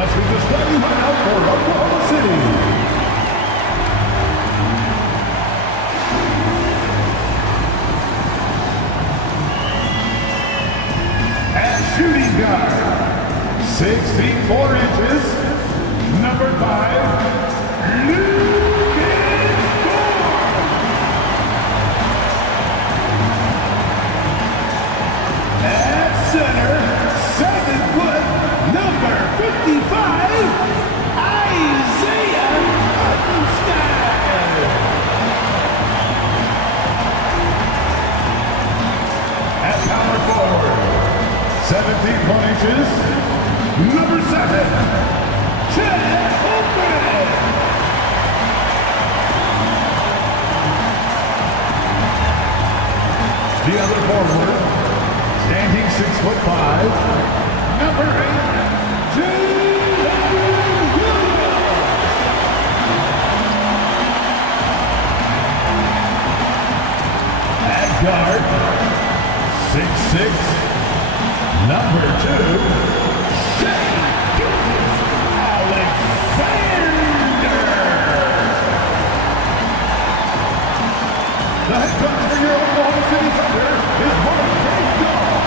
Let's meet the starting lineup for Oklahoma City. At shooting guard, 6 feet 4 inches, number 5, at center, 7 foot, number 55, Isaiah Hartenstein. At power forward, 7 feet 1 inches, number 7, Chet Holmgren. The other forward, standing 6'5", number 8, Jayson at guard, 6'6", number 2, Shea Alexander. The head coach for your Oklahoma City Thunder is Mark Daigneault.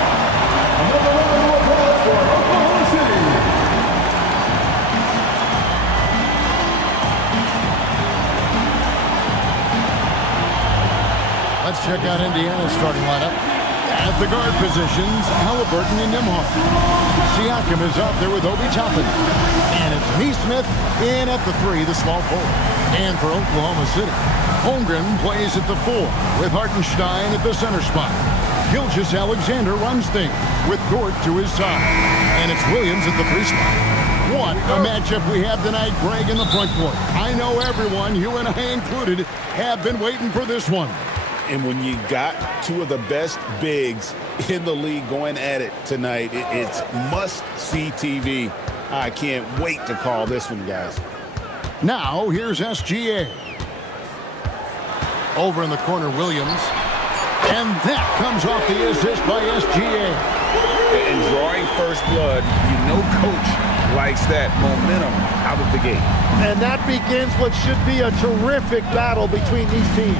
Another round of applause for Oklahoma City. Let's check out Indiana's starting lineup. At the guard positions, Halliburton and Nembhard. Siakam is out there with Obi Toppin. And it's Naismith in at the 3, the small forward. And for Oklahoma City, Holmgren plays at the 4 with Hartenstein at the center spot. Gilgeous-Alexander runs things with Dort to his side. And it's Williams at the 3 spot. What a matchup we have tonight, Greg, in the front court. I know everyone, you and I included, have been waiting for this one. And when you got two of the best bigs in the league going at it tonight, it's must-see TV. I can't wait to call this one, guys. Now, here's SGA. Over in the corner, Williams. And that comes off the assist by SGA. And drawing first blood, you know coach likes that momentum out of the gate. And that begins what should be a terrific battle between these teams.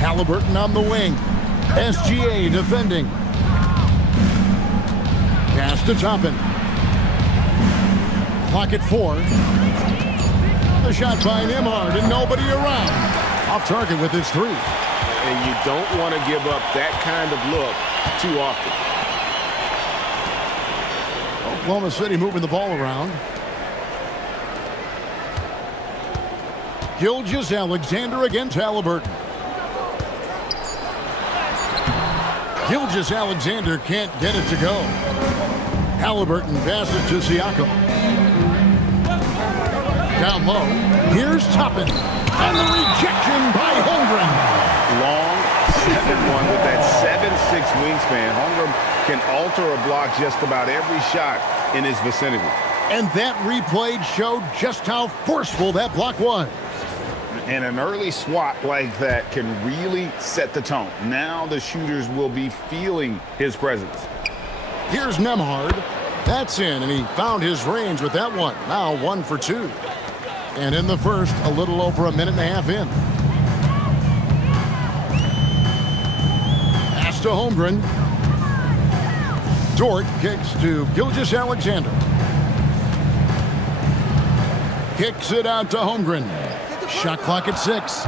Halliburton on the wing. SGA defending. Pass to Toppin. Clock at 4. The shot by Nembhard and nobody around. Off target with his 3. And you don't want to give up that kind of look too often. Oklahoma City moving the ball around. Gilgeous-Alexander against Halliburton. Gilgeous-Alexander can't get it to go. Halliburton passes to Siakam. Down low. Here's Toppin. And the rejection by Holmgren. Long 7'1" with that 7'6" wingspan. Holmgren can alter a block just about every shot in his vicinity. And that replay showed just how forceful that block was. And an early swat like that can really set the tone. Now the shooters will be feeling his presence. Here's Nembhard. That's in, and he found his range with that one. Now 1 for 2. And in the first, a little over a minute and a half in. Pass to Holmgren. Dort kicks to Gilgeous-Alexander. Kicks it out to Holmgren. Shot clock at 6.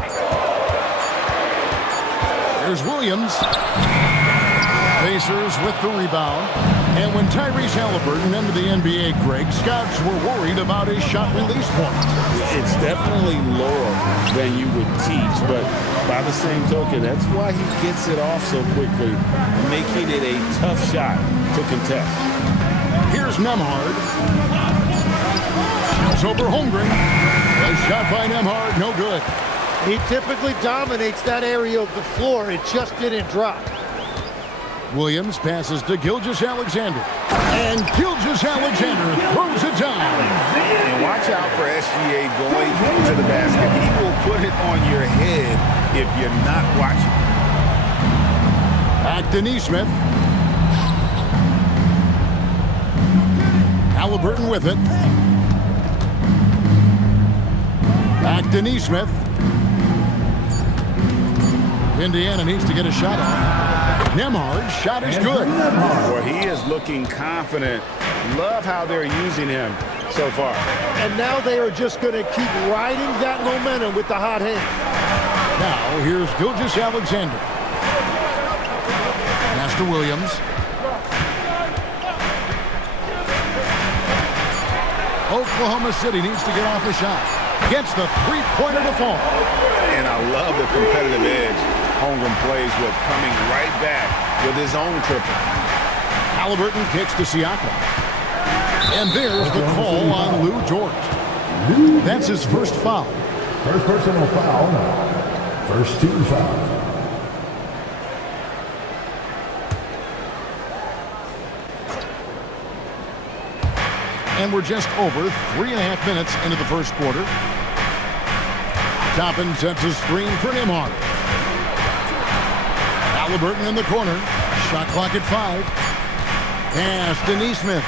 There's Williams. Pacers with the rebound. And when Tyrese Halliburton entered the NBA, Greg, scouts were worried about his shot release point. It's definitely lower than you would teach, but by the same token, that's why he gets it off so quickly, making it a tough shot to contest. Here's Nembhard. Shoots over Holmgren. A shot by Nembhard, no good. He typically dominates that area of the floor. It just didn't drop. Williams passes to Gilgeous-Alexander. And Gilgeous-Alexander throws it down. And watch out for SGA going to the basket. He will put it on your head if you're not watching. Back to Naismith. Halliburton with it. Back to Naismith. Indiana needs to get a shot off. Nembhard's shot is good. Well, he is looking confident. Love how they're using him so far. And now they are just going to keep riding that momentum with the hot hand. Now, here's Gilgeous-Alexander. Pass to Williams. Oklahoma City needs to get off a shot. Gets the three-pointer to fall. And I love the competitive edge Holmgren plays with, coming right back with his own triple. Halliburton kicks to Siakam. And there's the call on Lou Dort. That's his first foul. First personal foul. First team foul. And we're just over 3.5 minutes into the first quarter. Toppin sets a screen for Nembhard. Halliburton in the corner. Shot clock at 5. Pass to Naismith.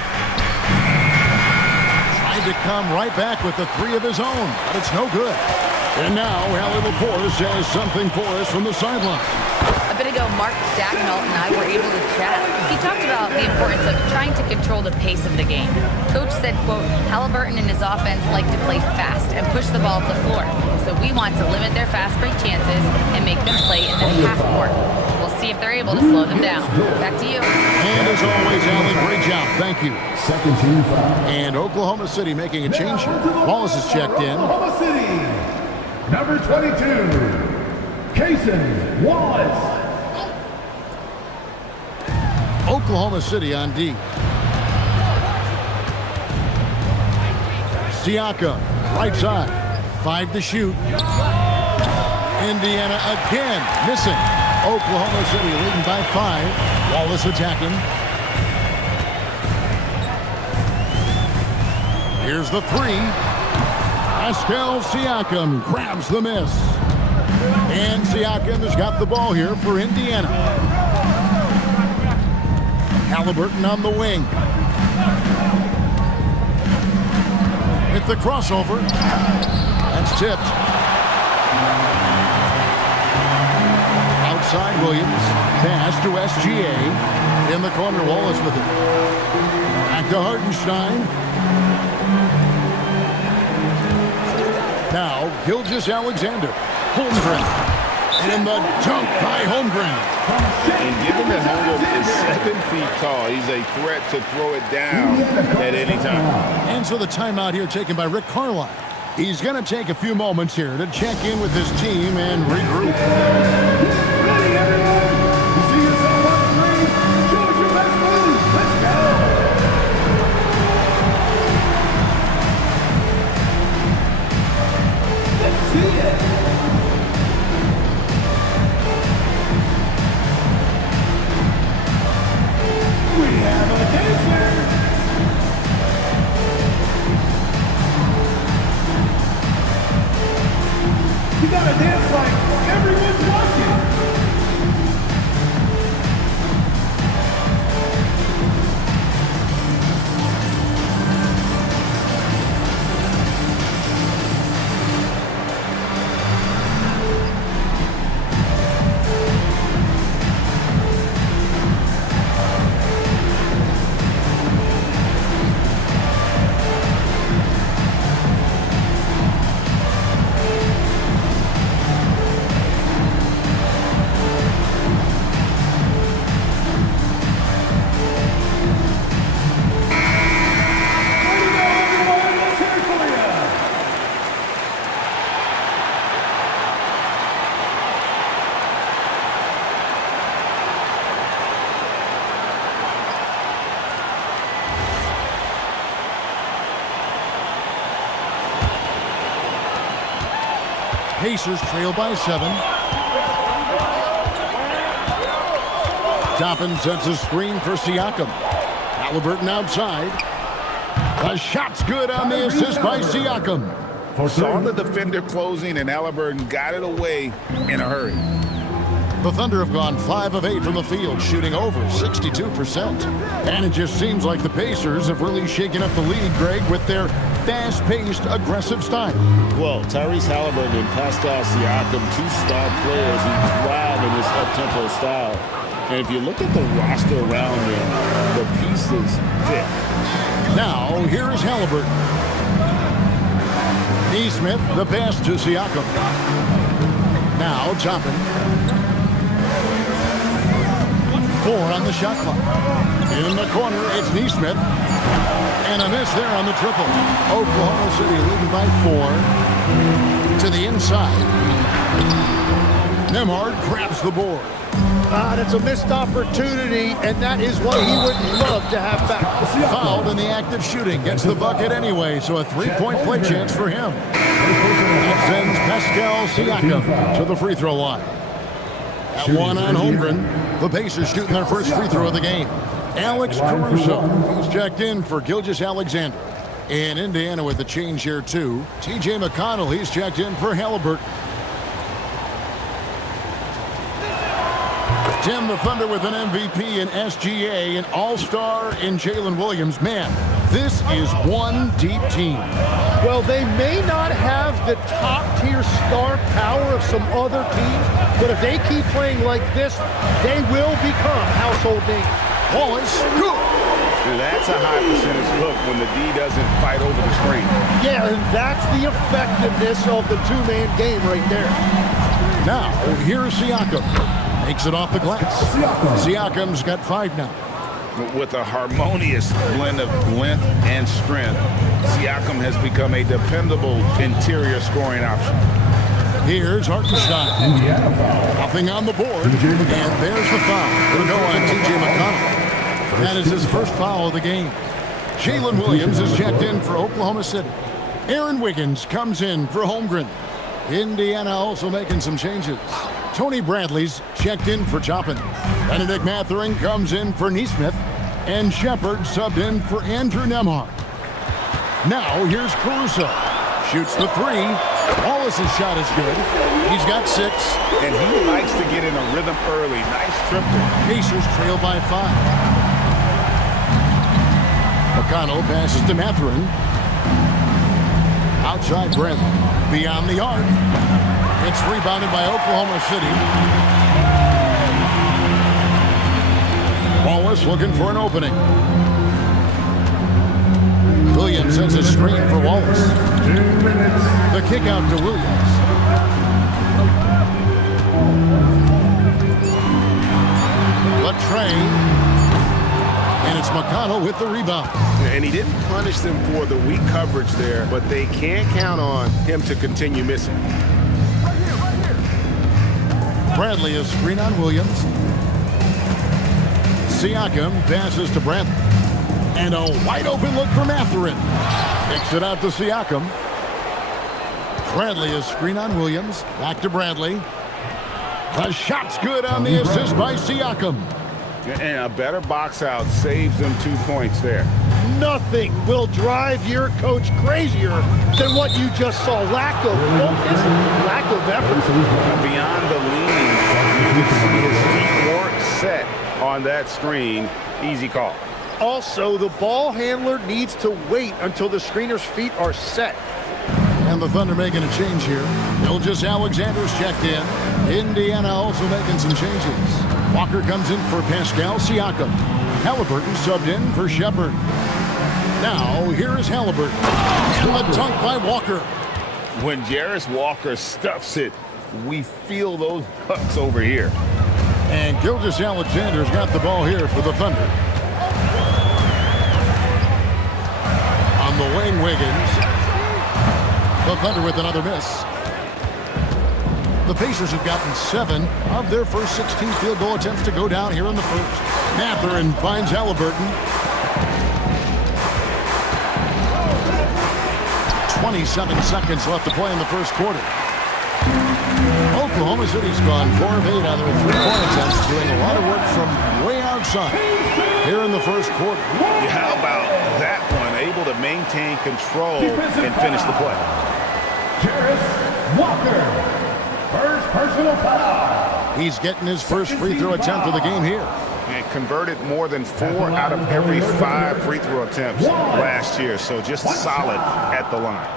Tried to come right back with the three of his own, but it's no good. And now, Allie LaForce has something for us from the sideline. A bit ago, Mark Dackmelt and I were able to chat. He talked about the importance of trying to control the pace of the game. Coach said, quote, Halliburton and his offense like to play fast and push the ball up the floor. So we want to limit their fast break chances and make them play in the half court. We'll see if they're able to slow them down. Back to you. And as always, Allie, great job. Thank you. Second team foul. And Oklahoma City making a change here. Wallace is checked in. Oklahoma City. Number 22. Jayson Wallace. Oklahoma City on D. Siakam, right side. 5 to shoot. Indiana again missing. Oklahoma City leading by 5. Wallace attacking. Here's the 3. Pascal Siakam grabs the miss. And Siakam has got the ball here for Indiana. Halliburton on the wing. Hit the crossover. That's tipped. Outside Williams. Pass to SGA. In the corner, Wallace with it. Back to Hartenstein. Now, Gilgeous-Alexander. Holmgren. And the dunk by Holmgren. And given that Holmgren is 7 feet tall, he's a threat to throw it down at any time. And so the timeout here taken by Rick Carlisle. He's going to take a few moments here to check in with his team and regroup. Ready, everyone? You see yourself on the ring? Show us your best move. Let's go. Let's see it. We have a dancer. You gotta dance like everyone's watching. Pacers trail by 7. Toppin sets a screen for Siakam. Halliburton outside. The shot's good on the assist by Siakam. Saw the defender closing, and Halliburton got it away in a hurry. The Thunder have gone 5 of 8 from the field, shooting over 62%. And it just seems like the Pacers have really shaken up the league, Greg, with their fast-paced, aggressive style. Well, Tyrese Halliburton and Pascal Siakam, 2 star players who thrive in this up-tempo style. And if you look at the roster around them, the pieces fit. Now, here is Halliburton. Naismith, the pass to Siakam. Now, Toppin. 4 on the shot clock. In the corner, it's Naismith. And a miss there on the triple. Oklahoma City leading by 4 to the inside. Nembhard grabs the board. That's a missed opportunity, and that is what he would love to have back. Fouled in the act of shooting. Gets the bucket anyway, so a 3-point play chance for him. That sends Pascal Siakam to the free throw line. At 1 on Holmgren. The Pacers shooting their first free throw of the game. Alex Caruso. He's checked in for Gilgeous-Alexander. In Indiana with the change here, too. T.J. McConnell, he's checked in for Halliburton. Tim, the Thunder with an MVP in SGA, an all-star in Jalen Williams. Man, this is one deep team. Well, they may not have the top-tier star power of some other teams, but if they keep playing like this, they will become household names. Wallace, good. And that's a high percentage look when the D doesn't fight over the screen. Yeah, and that's the effectiveness of the two-man game right there. Now, here's Siakam. Makes it off the glass. Siakam's got 5 now. With a harmonious blend of length and strength, Siakam has become a dependable interior scoring option. Here's Hartenstein. Nothing on the board. And there's the foul. It'll go on T.J. McConnell. That is his first foul of the game. Jalen Williams is checked in for Oklahoma City. Aaron Wiggins comes in for Holmgren. Indiana also making some changes. Tony Bradley's checked in for Toppin. Benedict Mathurin comes in for Naismith. And Shepard subbed in for Andrew Nembhard. Now here's Caruso. Shoots the 3. Wallace's shot is good. He's got 6. And he likes to get in a rhythm early. Nice triple. Pacers trail by 5. McConnell passes to Mathurin. Outside Bradley. Beyond the arc. It's rebounded by Oklahoma City. Wallace looking for an opening. Williams sends a screen for Wallace. 2 minutes. The kick out to Williams. Latrey. And it's McConnell with the rebound. And he didn't punish them for the weak coverage there, but they can't count on him to continue missing. Bradley is screen on Williams. Siakam passes to Bradley. And a wide open look for Mathurin. Kicks it out to Siakam. Bradley is screen on Williams. Back to Bradley. The shot's good on the assist by Siakam. And a better box out saves them 2 points there. Nothing will drive your coach crazier than what you just saw. Lack of focus, lack of effort. Beyond the leaning, you can see his feet weren't set on that screen. Easy call. Also, the ball handler needs to wait until the screener's feet are set. And the Thunder making a change here. Gilgeous-Alexander's checked in. Indiana also making some changes. Walker comes in for Pascal Siakam. Halliburton subbed in for Shepard. Now, here is Halliburton. And the dunk by Walker. When Jarris Walker stuffs it, we feel those ducks over here. And Gilgeous-Alexander's got the ball here for the Thunder. On the wing, Wiggins. The Thunder with another miss. The Pacers have gotten 7 of their first 16 field goal attempts to go down here in the first. Mathurin finds Halliburton. 27 seconds left to play in the first quarter. Oklahoma City's gone 4 of 8 on their 3-point attempts, doing a lot of work from way outside here in the first quarter. Yeah, how about that one? Able to maintain control and finish the play. Jayson Walker. First personal foul. He's getting his first free throw attempt of the game here. And converted more than 4 out of every 5 free throw attempts last year. So just solid at the line.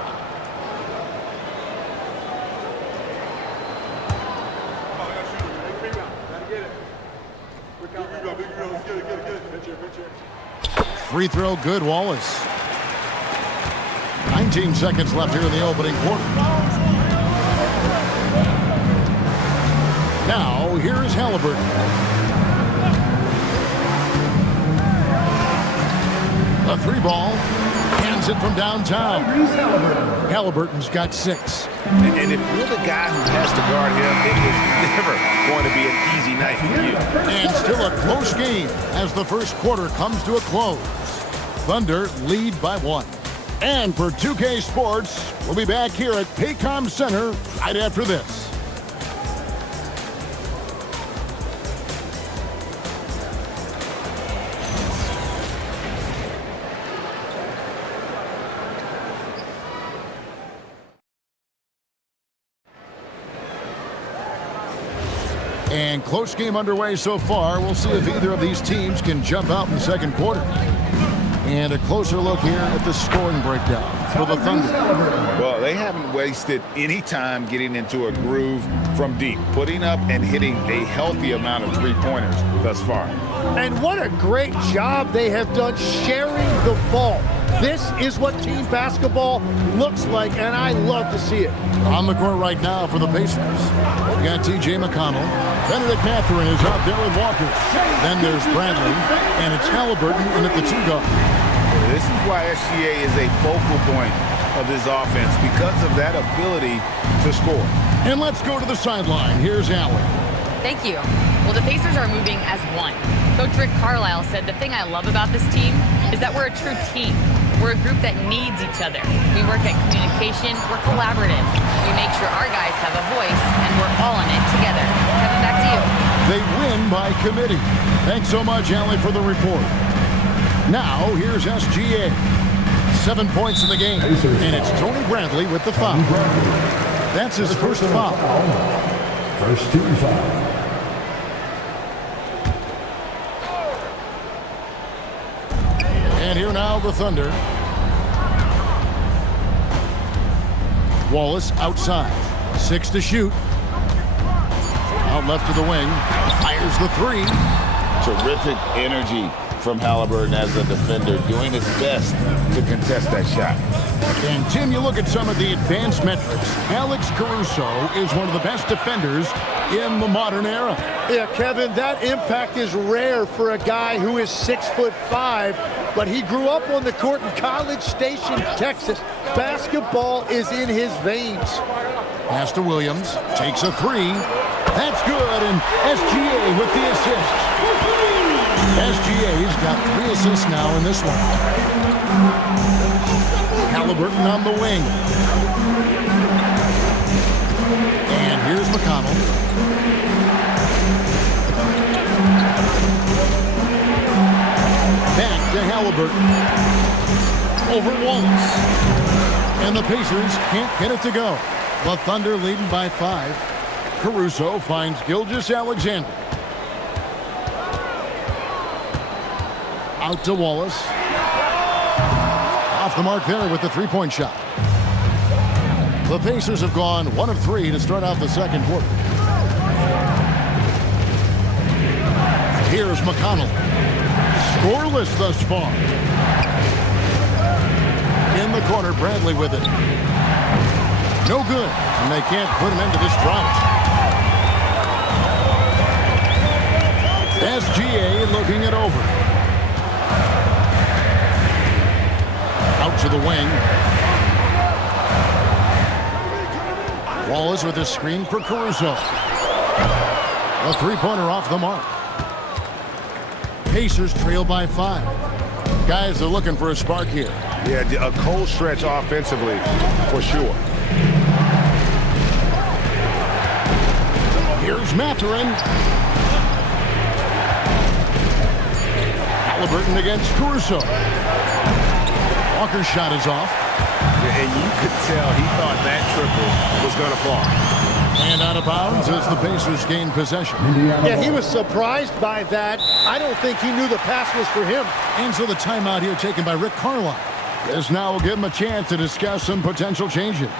Free throw good, Wallace. 19 seconds left here in the opening quarter. Now, here is Halliburton. The 3 ball. Hands it from downtown. Halliburton's got 6. And if you're the guy who has to guard him, it is never going to be an easy night for you. And still a close game as the first quarter comes to a close. Thunder lead by 1. And for 2K Sports, we'll be back here at Paycom Center right after this. And close game underway so far. We'll see if either of these teams can jump out in the second quarter. And a closer look here at the scoring breakdown for the Thunder. Well, they haven't wasted any time getting into a groove from deep, putting up and hitting a healthy amount of three-pointers thus far. And what a great job they have done sharing the ball. This is what team basketball looks like, and I love to see it. On the court right now for the Pacers. We've got T.J. McConnell. Benedict Mathurin is out there with Walker. Then there's Bradley, and it's Halliburton in at the 2 guard. This is why SGA is a focal point of this offense, because of that ability to score. And let's go to the sideline. Here's Allen. Thank you. Well, the Pacers are moving as one. Coach Rick Carlisle said, the thing I love about this team is that we're a true team. We're a group that needs each other. We work at communication. We're collaborative. We make sure our guys have a voice, and we're all in it together. Kevin, back to you. They win by committee. Thanks so much, Allie, for the report. Now, here's SGA. 7 points in the game, and it's Tony Bradley with the foul. That's his first foul. First team foul. And here now the Thunder. Wallace outside. 6 to shoot. Out left to the wing. Fires the 3. Terrific energy from Halliburton as a defender, doing his best to contest that shot. And Tim, you look at some of the advanced metrics. Alex Caruso is one of the best defenders in the modern era. Yeah, Kevin, that impact is rare for a guy who is 6'5", but he grew up on the court in College Station, Texas. Basketball is in his veins. Pass to Williams, takes a 3. That's good, and SGA with the assist. SGA's got 3 assists now in this one. Halliburton on the wing. And here's McConnell. Back to Halliburton. Over Wallace. And the Pacers can't get it to go. The Thunder leading by 5. Caruso finds Gilgeous-Alexander. Out to Wallace. Off the mark there with the 3-point shot. The Pacers have gone 1 of 3 to start out the second quarter. Here's McConnell. Scoreless thus far. In the corner, Bradley with it. No good, and they can't put an end to this drought. SGA looking it over. Out to the wing. Wallace with a screen for Caruso. A 3-pointer off the mark. Pacers trail by 5. Guys are looking for a spark here. Yeah, a cold stretch offensively for sure. Here's Mathurin. Halliburton against Caruso. Walker's shot is off. And you could tell he thought that triple was going to fall. And out of bounds as the Pacers gain possession. Yeah, he was surprised by that. I don't think he knew the pass was for him. And so the timeout here taken by Rick Carlisle. This now will give him a chance to discuss some potential changes.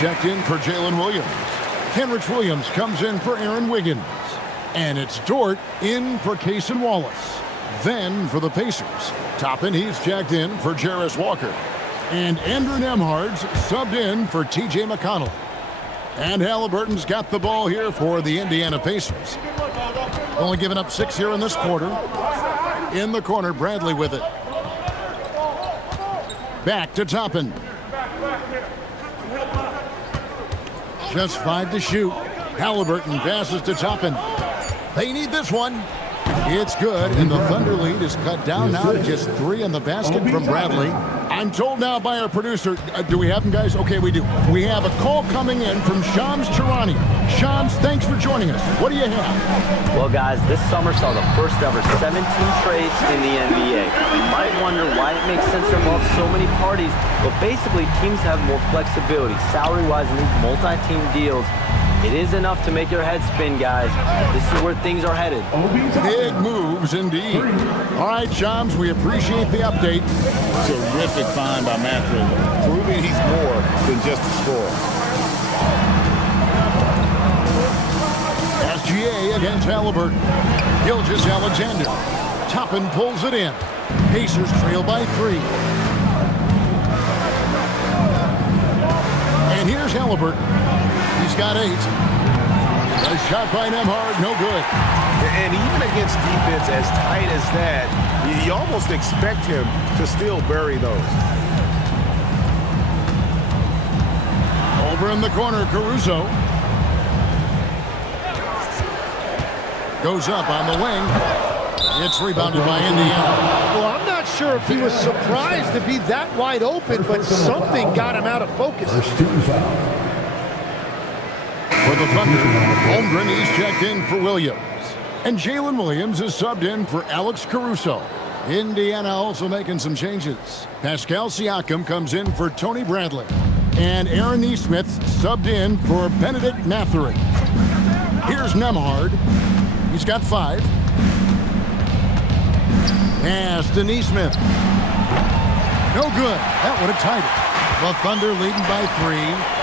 Checked in for Jalen Williams. Kenrich Williams comes in for Aaron Wiggins. And it's Dort in for Cason Wallace. Then for the Pacers, Toppin, he's checked in for Jarris Walker. And Andrew Nembhard's subbed in for T.J. McConnell. And Halliburton's got the ball here for the Indiana Pacers. Only giving up 6 here in this quarter. In the corner, Bradley with it. Back to Toppin. Just 5 to shoot. Halliburton passes to Toppin. They need this one. It's good, and the Thunder lead is cut down now to just 3 in the basket from Bradley. I'm told now by our producer, do we have them, guys? Okay, we do. We have a call coming in from Shams Charania. Shams, thanks for joining us. What do you have? Well, guys, this summer saw the first ever 17 trades in the NBA. You might wonder why it makes sense to involve so many parties, but basically teams have more flexibility, salary-wise, in these multi-team deals. It is enough to make your head spin, guys. This is where things are headed. Big moves indeed. All right, Shams, we appreciate the update. Terrific find by Matthew, proving he's more than just a scorer. SGA against Halliburton. Gilgeous-Alexander. Toppin pulls it in. Pacers trail by 3. And here's Halliburton. He's got 8. A shot by Nembhard, no good. And even against defense as tight as that, you almost expect him to still bury those. Over in the corner, Caruso. Goes up on the wing. It's rebounded by Indiana. Well, I'm not sure if he was surprised to be that wide open, but something got him out of focus. For the Thunder, Holmgren is checked in for Williams. And Jalen Williams is subbed in for Alex Caruso. Indiana also making some changes. Pascal Siakam comes in for Tony Bradley. And Aaron Naismith subbed in for Benedict Mathurin. Here's Nembhard. He's got 5. Pass to Naismith. No good. That would have tied it. The Thunder leading by 3.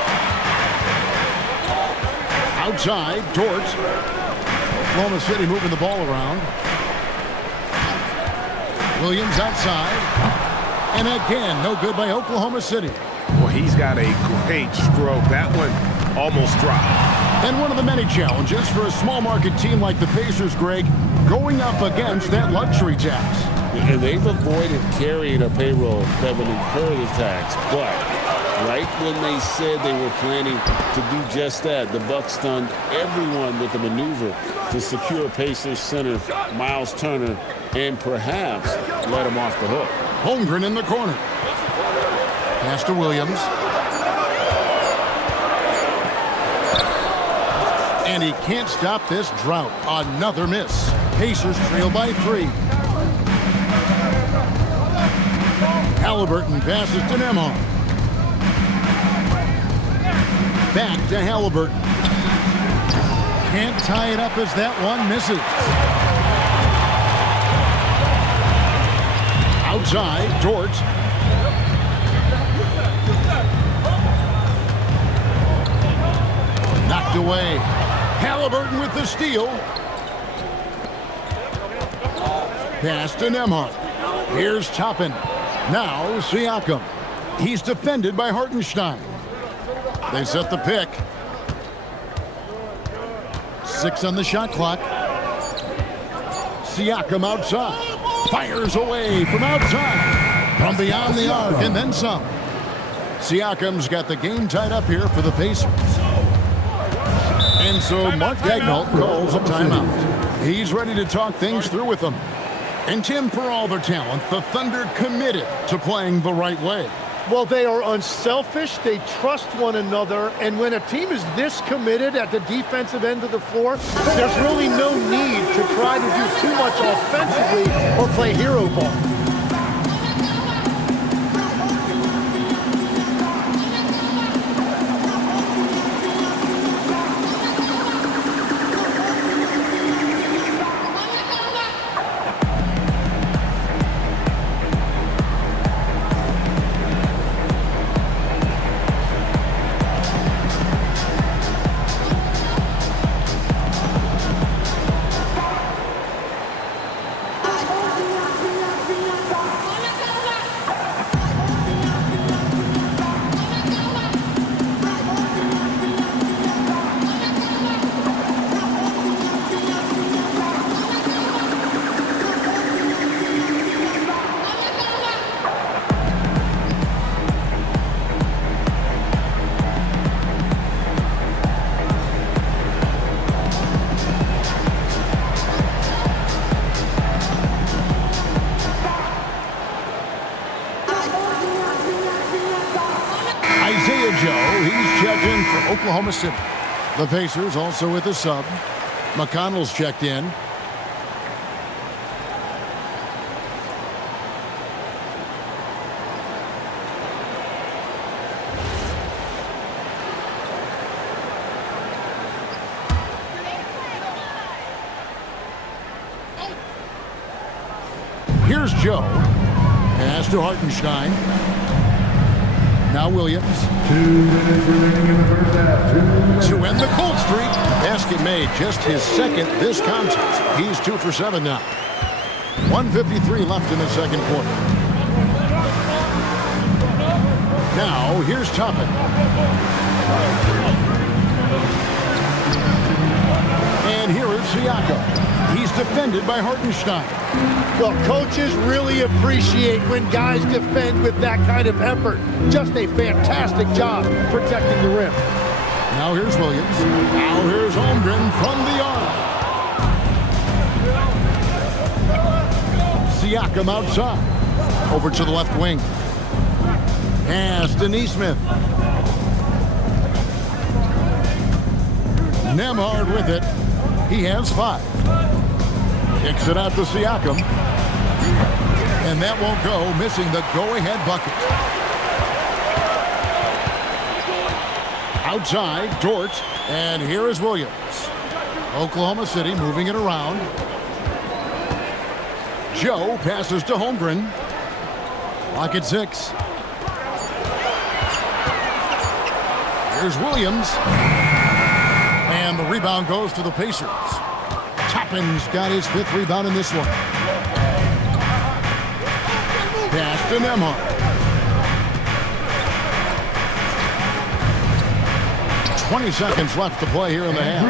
Outside, Dort. Oklahoma City moving the ball around. Williams outside. And again, no good by Oklahoma City. Well, he's got a great stroke. That one almost dropped. And one of the many challenges for a small market team like the Pacers, Greg, going up against that luxury tax. And they've avoided carrying a payroll that would incur the tax, but right when they said they were planning to do just that, the Bucks stunned everyone with the maneuver to secure Pacers center Miles Turner and perhaps let him off the hook. Holmgren in the corner. Pass to Williams. And he can't stop this drought. Another miss. Pacers trail by 3. Halliburton passes to Nembhard. Back to Halliburton. Can't tie it up as that one misses. Outside, Dort. Knocked away. Halliburton with the steal. Pass to Nembhard. Here's Toppin. Now Siakam. He's defended by Hartenstein. They set the pick. 6 on the shot clock. Siakam outside. Fires away from outside. From beyond the arc and then some. Siakam's got the game tied up here for the Pacers. And so Mark Daigneault calls a timeout. He's ready to talk things through with them. And Tim, for all their talent, the Thunder committed to playing the right way. Well, they are unselfish. They trust one another. And when a team is this committed at the defensive end of the floor, there's really no need to try to do too much offensively or play hero ball. Oklahoma City. The Pacers also with the sub. McConnell's checked in. Here's Joe. Pass to Hartenstein. Now Williams. 2 minutes remaining in the first half. To end the cold streak. Basket made, just his second this contest. He's 2 for 7 now. 1:53 left in the second quarter. Now here's Toppin. And here is Siakam. He's defended by Hartenstein. Well, coaches really appreciate when guys defend with that kind of effort. Just a fantastic job protecting the rim. Now here's Williams. Now here's Holmgren from the arc. Siakam outside. Over to the left wing. Pass to Naismith. Nembhard with it. He has 5. Kicks it out to Siakam. And that won't go, missing the go-ahead bucket. Outside, Dort, and here is Williams. Oklahoma City moving it around. Joe passes to Holmgren. Clock at 6. Here's Williams. And the rebound goes to the Pacers. Toppin's got his 5th rebound in this one. Pass to Nembhard. 20 seconds left to play here in the half.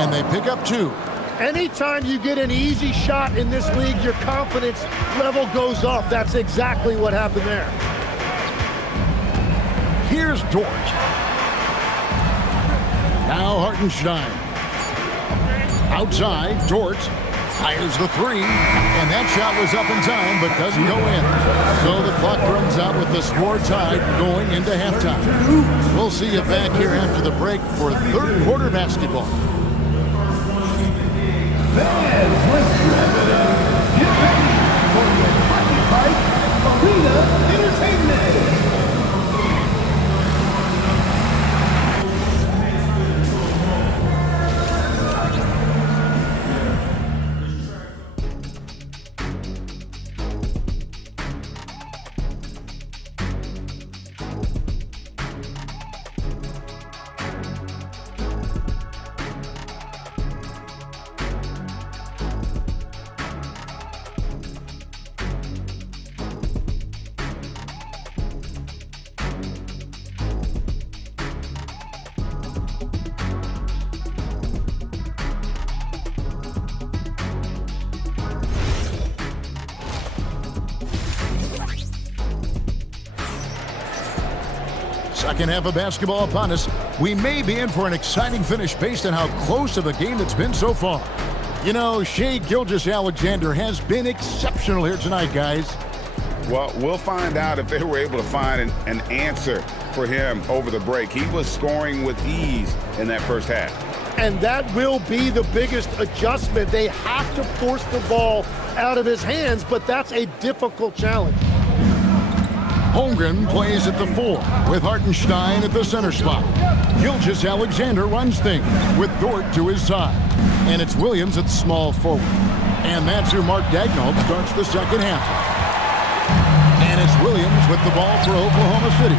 And they pick up 2. Anytime you get an easy shot in this league, your confidence level goes up. That's exactly what happened there. Here's Dort. Now Hartenstein. Outside, Dort fires the 3, and that shot was up in time, but doesn't go in. So the clock runs out with the score tied going into halftime. We'll see you back here after the break for third quarter basketball. Fans, let's wrap it up. Get ready for the Mighty Bike Arena Entertainment. Second half of basketball upon us. We may be in for an exciting finish based on how close of a game it's been so far. You know, Shai Gilgeous-Alexander has been exceptional here tonight, guys. Well, we'll find out if they were able to find an answer for him over the break. He was scoring with ease in that first half. And that will be the biggest adjustment. They have to force the ball out of his hands, but that's a difficult challenge. Holmgren plays at the 4 with Hartenstein at the center spot. Gilgeous-Alexander runs things with Dort to his side. And it's Williams at small forward. And that's who Mark Daigneault starts the second half. And it's Williams with the ball for Oklahoma City.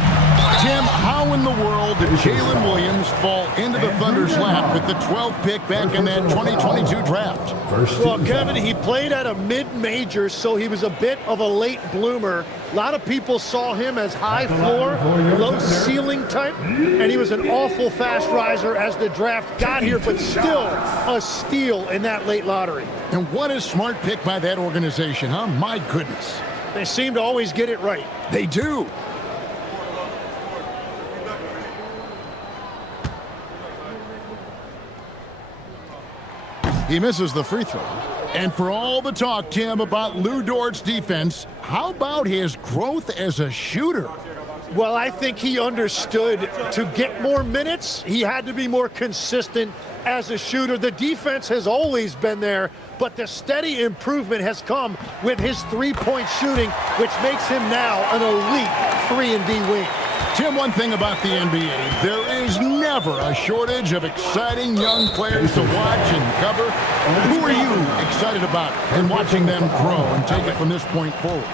Tim, how in the world did Jalen Williams fall into the Thunder's lap with the 12th pick back in that 2022 draft? Well, Kevin, he played at a mid-major, so he was a bit of a late bloomer. A lot of people saw him as high floor, low ceiling type, and he was an awful fast riser as the draft got here, but still a steal in that late lottery. And what a smart pick by that organization, huh? My goodness. They seem to always get it right. They do. He misses the free throw. And for all the talk, Tim, about Lou Dort's defense, how about his growth as a shooter? Well, I think he understood to get more minutes, he had to be more consistent as a shooter. The defense has always been there, but the steady improvement has come with his three-point shooting, which makes him now an elite 3-and-D wing. Tim, one thing about the NBA, there is never a shortage of exciting young players to watch and cover. Who are you excited about in watching them grow and take it from this point forward?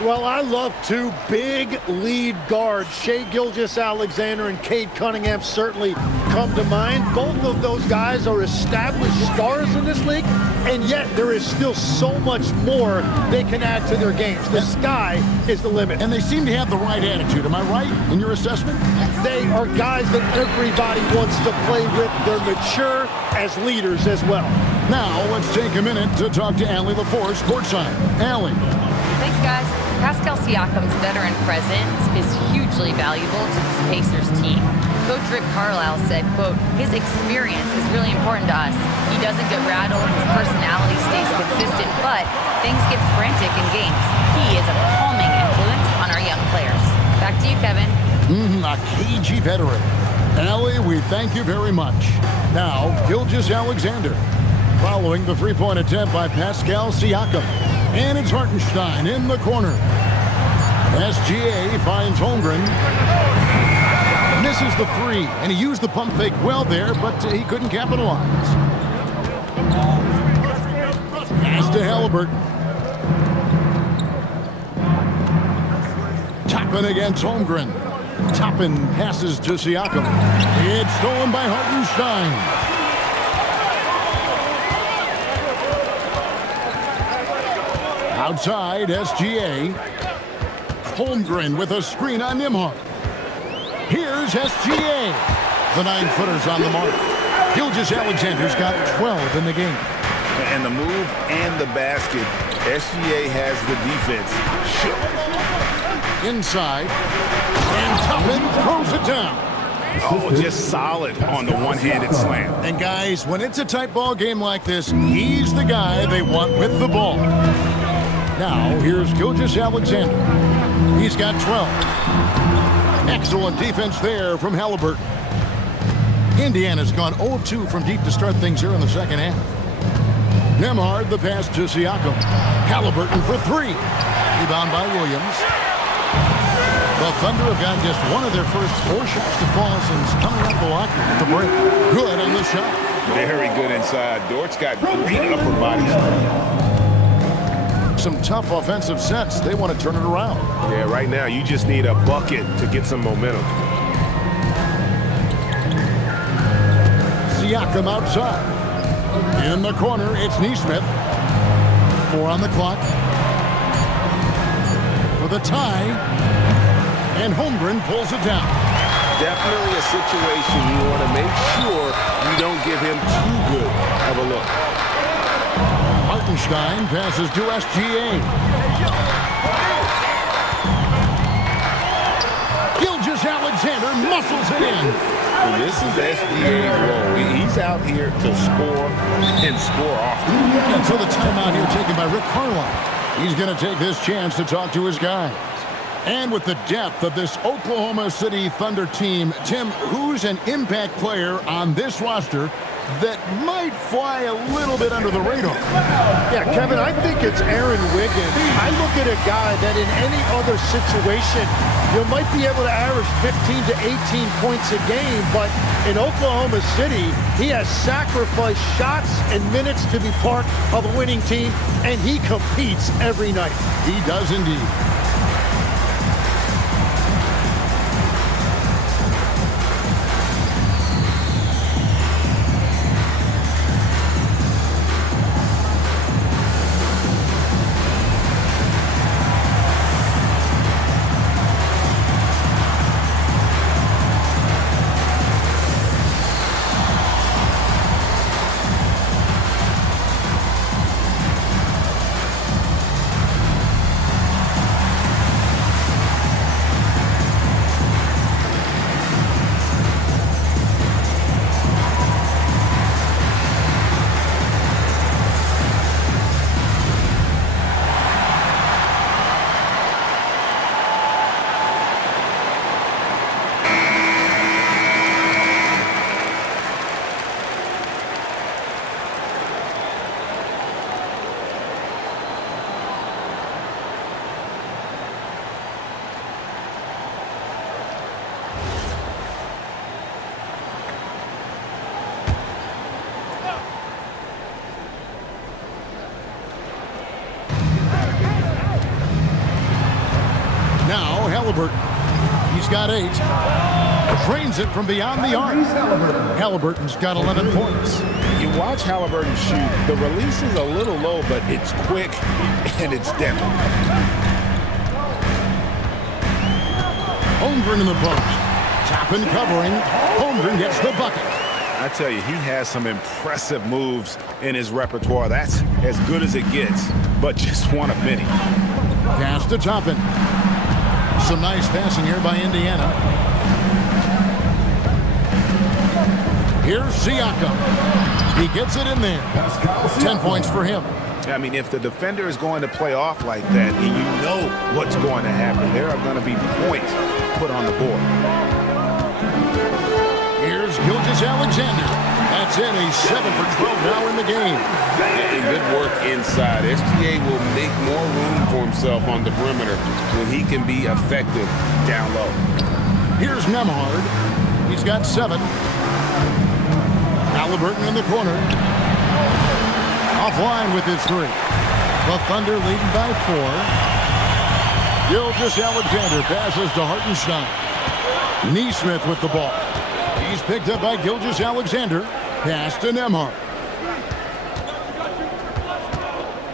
Well, I love two big lead guards. Shai Gilgeous-Alexander and Cade Cunningham certainly come to mind. Both of those guys are established stars in this league, and yet there is still so much more they can add to their games. The sky is the limit. And they seem to have the right attitude. Am I right in your assessment? They are guys that everybody wants to play with. They're mature as leaders as well. Now, let's take a minute to talk to Allie LaForce courtside. Allie. Thanks, guys. Pascal Siakam's veteran presence is hugely valuable to this Pacers team. Coach Rick Carlisle said, quote, his experience is really important to us. He doesn't get rattled, his personality stays consistent, but things get frantic in games. He is a calming influence on our young players. Back to you, Kevin. A cagey veteran. Allie, we thank you very much. Now, Gilgeous-Alexander. Following the three-point attempt by Pascal Siakam. And it's Hartenstein in the corner. SGA finds Holmgren. Misses the three, and he used the pump fake well there, but he couldn't capitalize. Pass to Halliburton. Toppin against Holmgren. Toppin passes to Siakam. It's stolen by Hartenstein. Outside, SGA. Holmgren with a screen on Nembhard. Here's SGA. The 9-footer's on the mark. Gilgeous-Alexander's got 12 in the game. And the move and the basket, SGA has the defense shook. Inside. And Toppin throws it down. Oh, just solid on the one-handed slam. And guys, when it's a tight ball game like this, he's the guy they want with the ball. Now, here's Gilgeous-Alexander. He's got 12. Excellent defense there from Halliburton. Indiana's gone 0-2 from deep to start things here in the second half. Nembhard, the pass to Siakam. Halliburton for three. Rebound by Williams. The Thunder have got just one of their first 4 shots to fall since coming out the locker at the break. Good on the shot. Very good inside. Dort's got great upper body strength. Some tough offensive sets. They want to turn it around. Yeah, right now you just need a bucket to get some momentum. Siakam outside. In the corner, it's Naismith. 4 on the clock. For the tie. And Holmgren pulls it down. Definitely a situation you want to make sure you don't give him too good of a look. Hartenstein passes to SGA. Alexander muscles it in. And this is SGA's role. He's out here to score and score often. And so the timeout here taken by Rick Carlisle. He's going to take this chance to talk to his guys. And with the depth of this Oklahoma City Thunder team, Tim, who's an impact player on this roster that might fly a little bit under the radar? Yeah, Kevin, I think it's Aaron Wiggins. I look at a guy that in any other situation, you might be able to average 15 to 18 points a game, but in Oklahoma City, he has sacrificed shots and minutes to be part of a winning team, and he competes every night. He does indeed. Now Halliburton. He's got 8. Drains it from beyond the arc. Halliburton's got 11 points. You watch Halliburton shoot. The release is a little low, but it's quick and it's depth. Holmgren in the post. Tapping, covering. Holmgren gets the bucket. I tell you, he has some impressive moves in his repertoire. That's as good as it gets, but just one of many. Pass to Toppin. Some nice passing here by Indiana. Here's Siakam. He gets it in there. 10 points for him. I mean, if the defender is going to play off like that, and you know what's going to happen, there are going to be points put on the board. Here's Gilgeous-Alexander. That's in. He's 7 for 12 now in the game. And good work inside. SGA will make more room for himself on the perimeter when he can be effective down low. Here's Nembhard. He's got 7. Halliburton in the corner. Offline with his 3. The Thunder leading by 4. Gilgeous-Alexander passes to Hartenstein. Naismith with the ball. He's picked up by Gilgeous-Alexander. Pass to Nembhard.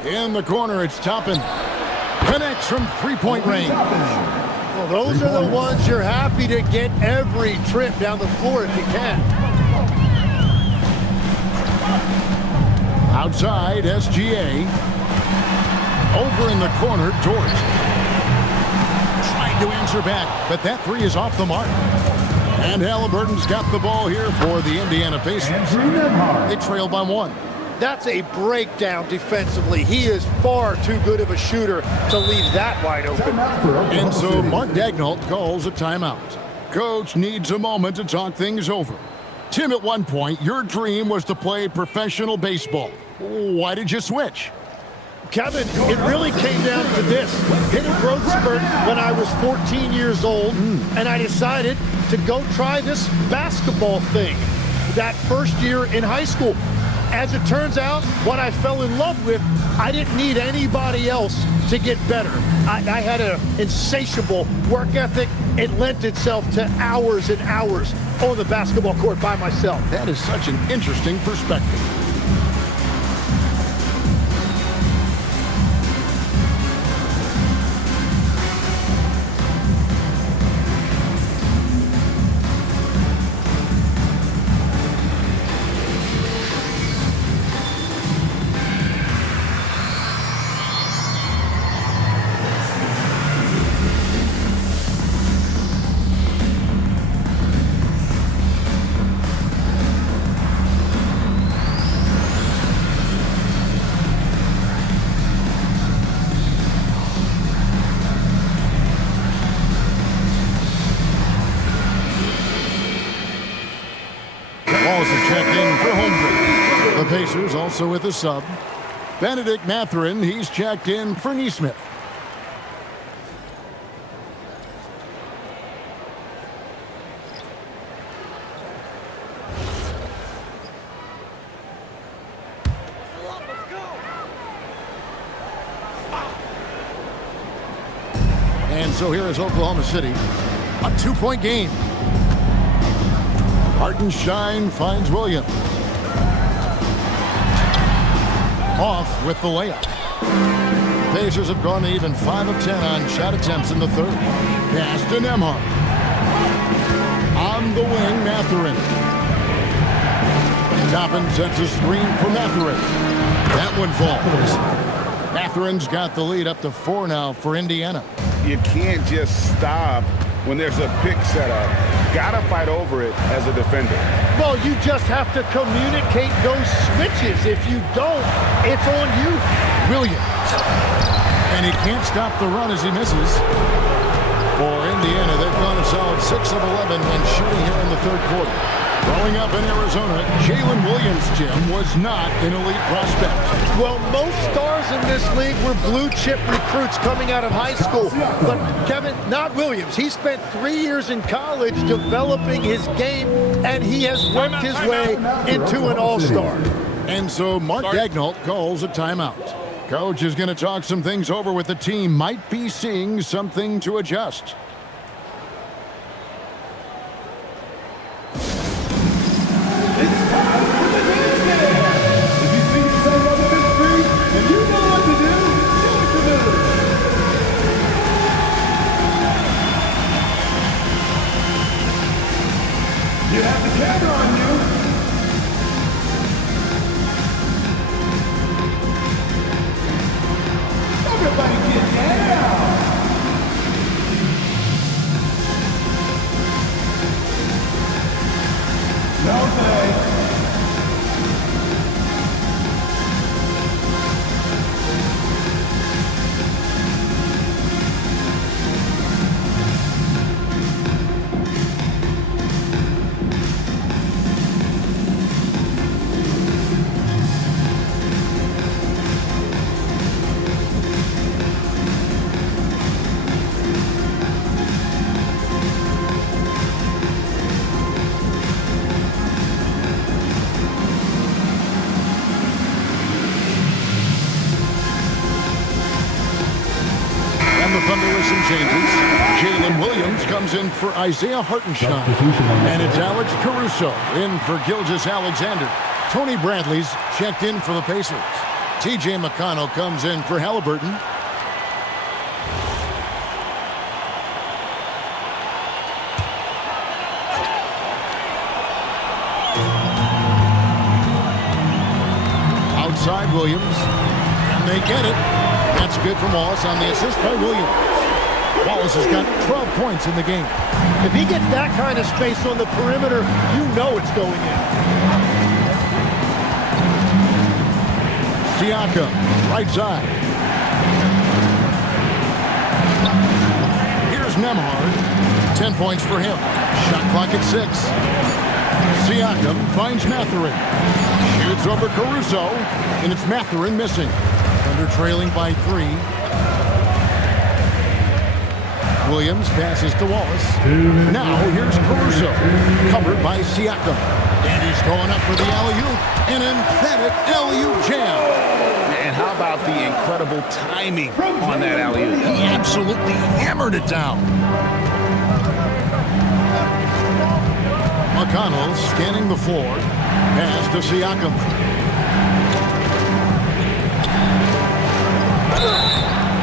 In the corner, it's Toppin. Connects from three-point range. Well, those are the ones you're happy to get every trip down the floor if you can. Outside, SGA. Over in the corner, George. Tried to answer back, but that 3 is off the mark. And Halliburton's got the ball here for the Indiana Pacers. They trail by 1. That's a breakdown defensively. He is far too good of a shooter to leave that wide open. And so Mark Daigneault calls a timeout. Coach needs a moment to talk things over. Tim, at one point, your dream was to play professional baseball. Why did you switch? Kevin, it really came down to this. Hit a growth spurt when I was 14 years old, and I decided to go try this basketball thing that first year in high school. As it turns out, what I fell in love with, I didn't need anybody else to get better. I had an insatiable work ethic. It lent itself to hours and hours on the basketball court by myself. That is such an interesting perspective. Pacers also with a sub. Benedict Mathurin, he's checked in for Naismith. And so here is Oklahoma City, a 2-point game. Hartenstein finds Williams. Off with the layup. The Pacers have gone to even 5 of 10 on shot attempts in the third. Pass to Nembhard. On the wing, Mathurin. Toppin sets a screen for Mathurin. That one falls. Mathurin's got the lead up to 4 now for Indiana. You can't just stop when there's a pick set up. Gotta fight over it as a defender. Well, you just have to communicate those switches. If you don't, it's on you. Williams. And he can't stop the run as he misses. For Indiana, they've gone a solid 6 of 11 when shooting here in the third quarter. Growing up in Arizona, Jalen Williams, Jim, was not an elite prospect. Well, most stars in this league were blue-chip recruits coming out of high school. But, Kevin, not Williams. He spent 3 years in college developing his game, and he has worked his way into an all-star. And so Mark Daigneault calls a timeout. Coach is going to talk some things over with the team. Might be seeing something to adjust. You have the camera on you. Everybody get down. No thanks. Changes. Jalen Williams comes in for Isaiah Hartenstein. And it's Alex Caruso in for Gilgeous-Alexander. Tony Bradley's checked in for the Pacers. TJ McConnell comes in for Halliburton. Outside Williams. And they get it. That's good from Wallace on the assist by Williams. Wallace has got 12 points in the game. If he gets that kind of space on the perimeter, you know it's going in. Siakam, right side. Here's Nembhard. 10 points for him. Shot clock at 6. Siakam finds Mathurin. Shoots over Caruso, and it's Mathurin missing. Thunder trailing by 3. Williams passes to Wallace. Now here's Caruso, covered by Siakam. And he's going up for the alley-oop. An emphatic alley-oop jam. And how about the incredible timing on that alley-oop? He absolutely hammered it down. McConnell scanning the floor. Pass to Siakam.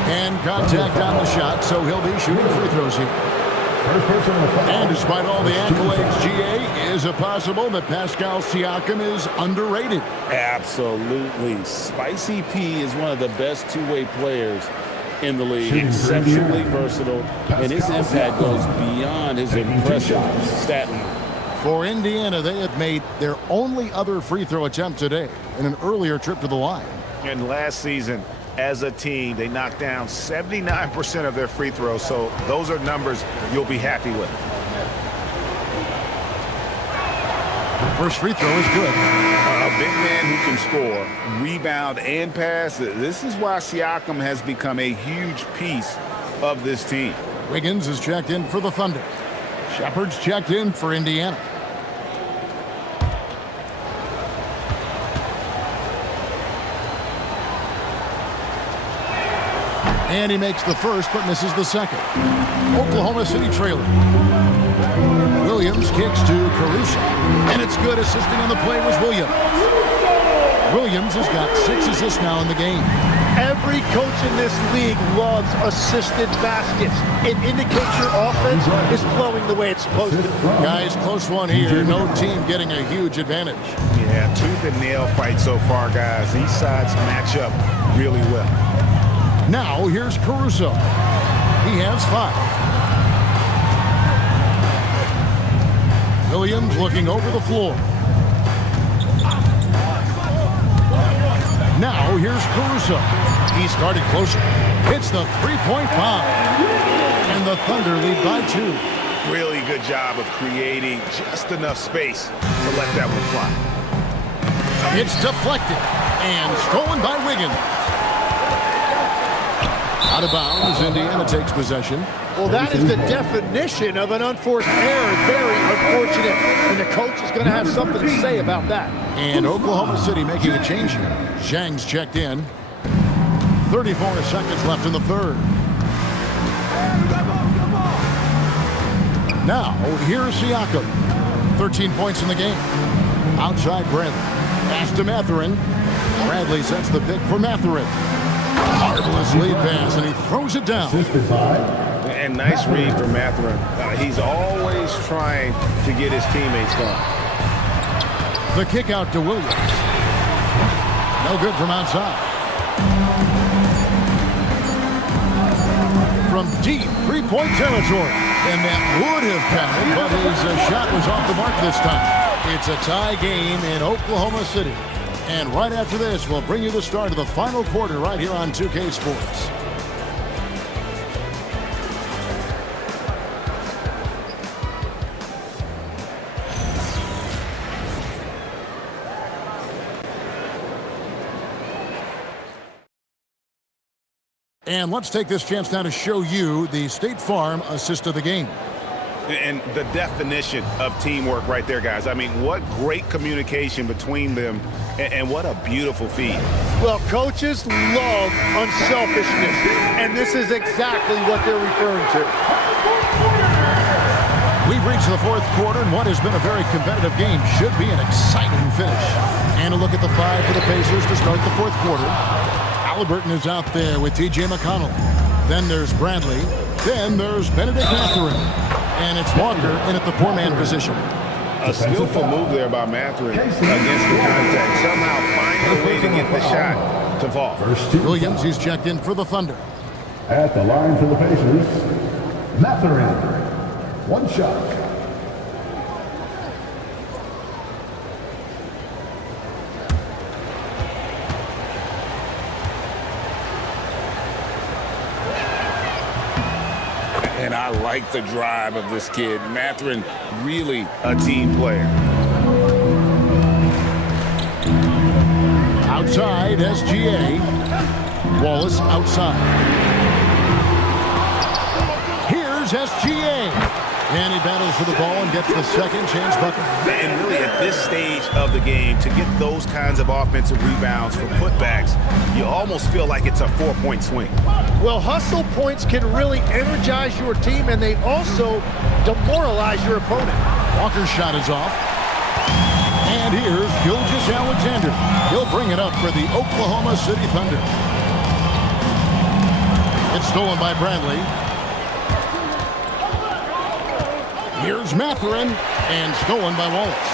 And contact on the shot, so he'll be shooting free throws here. And despite all the accolades, GA, is it possible that Pascal Siakam is underrated? Absolutely. Spicy P is one of the best two-way players in the league. Exceptionally versatile, and his impact goes beyond his impressive stat line. For Indiana, they have made their only other free throw attempt today in an earlier trip to the line. And last season, as a team, they knocked down 79% of their free throws, so those are numbers you'll be happy with. First free throw is good. A big man who can score, rebound, and pass. This is why Siakam has become a huge piece of this team. Wiggins is checked in for the Thunder. Shepard's checked in for Indiana. And he makes the first but misses the second. Oklahoma City trailing. Williams kicks to Caruso. And it's good. Assisting on the play was Williams. Williams has got 6 assists now in the game. Every coach in this league loves assisted baskets. It indicates your offense is flowing the way it's supposed to. Guys, close one here. No team getting a huge advantage. Yeah, tooth and nail fight so far, guys. These sides match up really well. Now, here's Caruso. He has 5. Williams looking over the floor. Now, here's Caruso. He started closer. Hits the three-point bomb. And the Thunder lead by 2. Really good job of creating just enough space to let that one fly. It's deflected and stolen by Wiggins. Out of bounds, Indiana takes possession. Well, that is the definition of an unforced error. Very unfortunate. And the coach is going to have something to say about that. And Oklahoma City making a change here. Zhang's checked in. 34 seconds left in the third. Now, here's Siakam. 13 points in the game. Outside Bradley. Pass to Mathurin. Bradley sets the pick for Mathurin. Marvelous lead pass, and he throws it down. And nice read for Mathurin. He's always trying to get his teammates going. The kick out to Williams. No good from outside. From deep three-point territory. And that would have counted, but his shot was off the mark this time. It's a tie game in Oklahoma City. And right after this, we'll bring you the start of the final quarter right here on 2K Sports. And let's take this chance now to show you the State Farm assist of the game. And the definition of teamwork right there, guys. I mean, what great communication between them, and what a beautiful feed. Well, coaches love unselfishness, and this is exactly what they're referring to. We've reached the fourth quarter, and what has been a very competitive game should be an exciting finish. And a look at the 5 for the Pacers to start the fourth quarter. Halliburton is out there with T.J. McConnell. Then there's Bradley. Then there's Benedict Mathurin. And it's Walker in at the 4-man position. A skillful move there by Mathurin against the contact. Somehow find a way to get the shot to fall. Williams, he's checked in for the Thunder. At the line for the Pacers, Mathurin. 1 shot. And I like the drive of this kid. Mathurin, really a team player. Outside, SGA. Wallace outside. Here's SGA. And he battles for the ball and gets the second chance bucket. And really at this stage of the game, to get those kinds of offensive rebounds for putbacks, you almost feel like it's a 4-point swing. Well, hustle points can really energize your team, and they also demoralize your opponent. Walker's shot is off. And here's Gilgeous-Alexander. He'll bring it up for the Oklahoma City Thunder. It's stolen by Bradley. Here's Mathurin, and stolen by Wallace.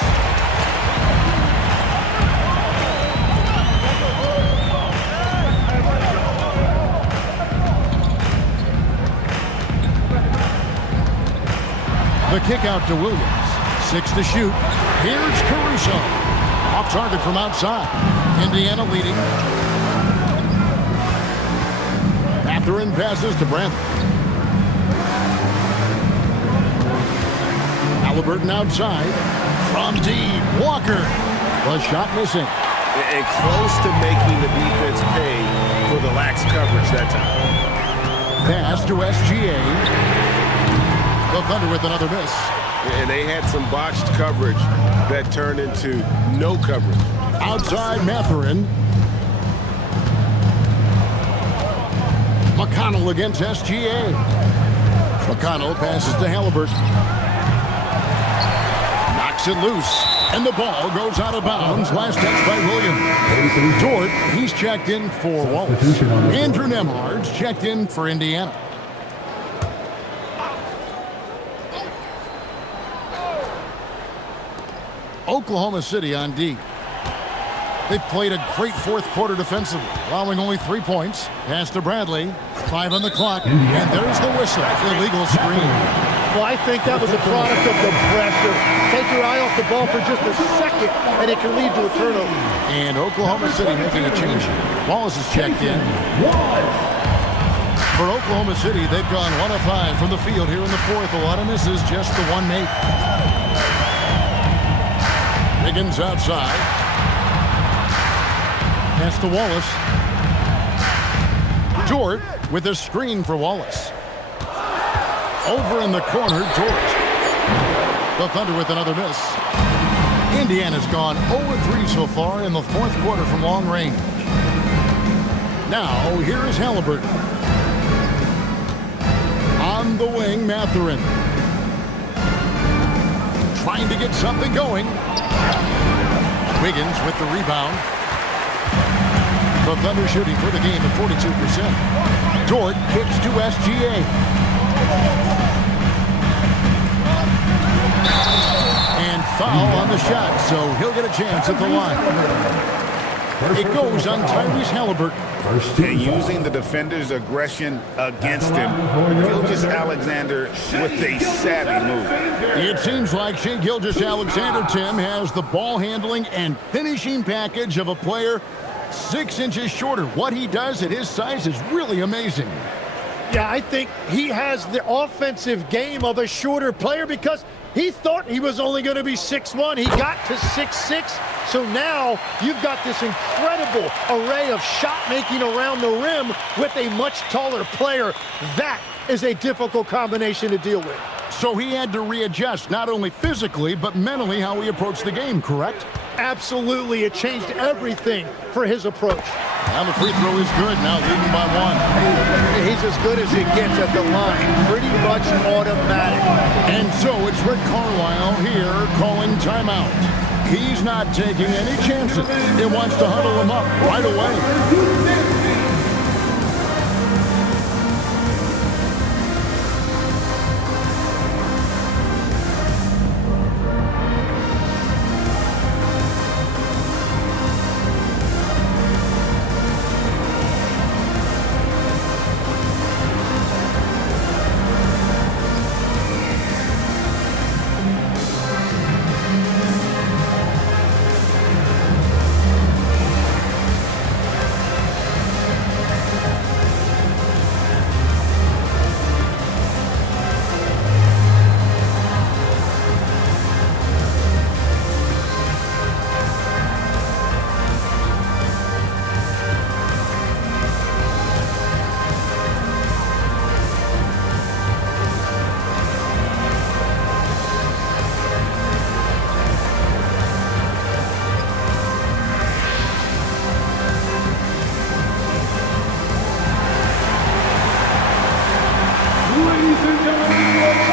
The kick out to Williams. 6 to shoot. Here's Caruso. Off target from outside. Indiana leading. Mathurin passes to Bradley. Halliburton outside. From deep, Walker. The shot missing. And close to making the defense pay for the lax coverage that time. Pass to SGA. The Thunder with another miss. And they had some botched coverage that turned into no coverage. Outside Mathurin. McConnell against SGA. McConnell passes to Halliburton. Knocks it loose. And the ball goes out of bounds. Last touch by Williams. Dort, he's checked in for Wallace. Andrew Nembhard's checked in for Indiana. Oklahoma City on D. They've played a great fourth quarter defensively, allowing only 3 points. Pass to Bradley. 5 on the clock. And there's the whistle. Illegal screen. Well, I think that was a product of the pressure. Take your eye off the ball for just a second, and it can lead to a turnover. And Oklahoma City making a change here. Wallace is checked in. For Oklahoma City, they've gone 1 of 5 from the field here in the fourth. A lot of misses, just the one make. Higgins outside. Pass to Wallace. Dort with a screen for Wallace. Over in the corner, Dort. The Thunder with another miss. Indiana's gone 0-3 so far in the fourth quarter from long range. Now, here is Halliburton. On the wing, Mathurin. Trying to get something going. Wiggins with the rebound. The Thunder shooting for the game at 42%. Dort kicks to SGA. And foul on the shot, so he'll get a chance at the line. It goes on Tyrese Halliburton. And using the defender's aggression against him, Gilgeous-Alexander with a savvy move. It seems like Shai Gilgeous-Alexander, Tim, has the ball handling and finishing package of a player 6 inches shorter. What he does at his size is really amazing. Yeah, I think he has the offensive game of a shorter player because he thought he was only going to be 6'1". He got to 6'6". So now you've got this incredible array of shot making around the rim with a much taller player. That is a difficult combination to deal with. So he had to readjust, not only physically, but mentally how he approached the game, correct? Absolutely. It changed everything for his approach. Now the free throw is good, now leading by 1. He's as good as he gets at the line. Pretty much automatic. And so it's Rick Carlisle here calling timeout. He's not taking any chances. He wants to huddle him up right away.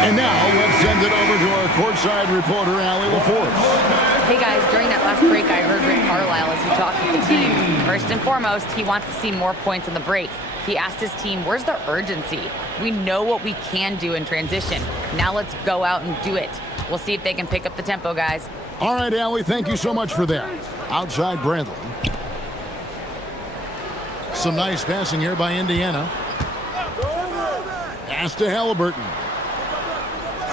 And now let's send it over to our courtside reporter, Allie LaForce. Hey guys, during that last break, I heard Rick Carlisle as he talked with the team. First and foremost, he wants to see more points in the break. He asked his team, where's the urgency? We know what we can do in transition. Now let's go out and do it. We'll see if they can pick up the tempo, guys. All right, Allie, thank you so much for that. Outside Bradley. Some nice passing here by Indiana. Pass to Halliburton.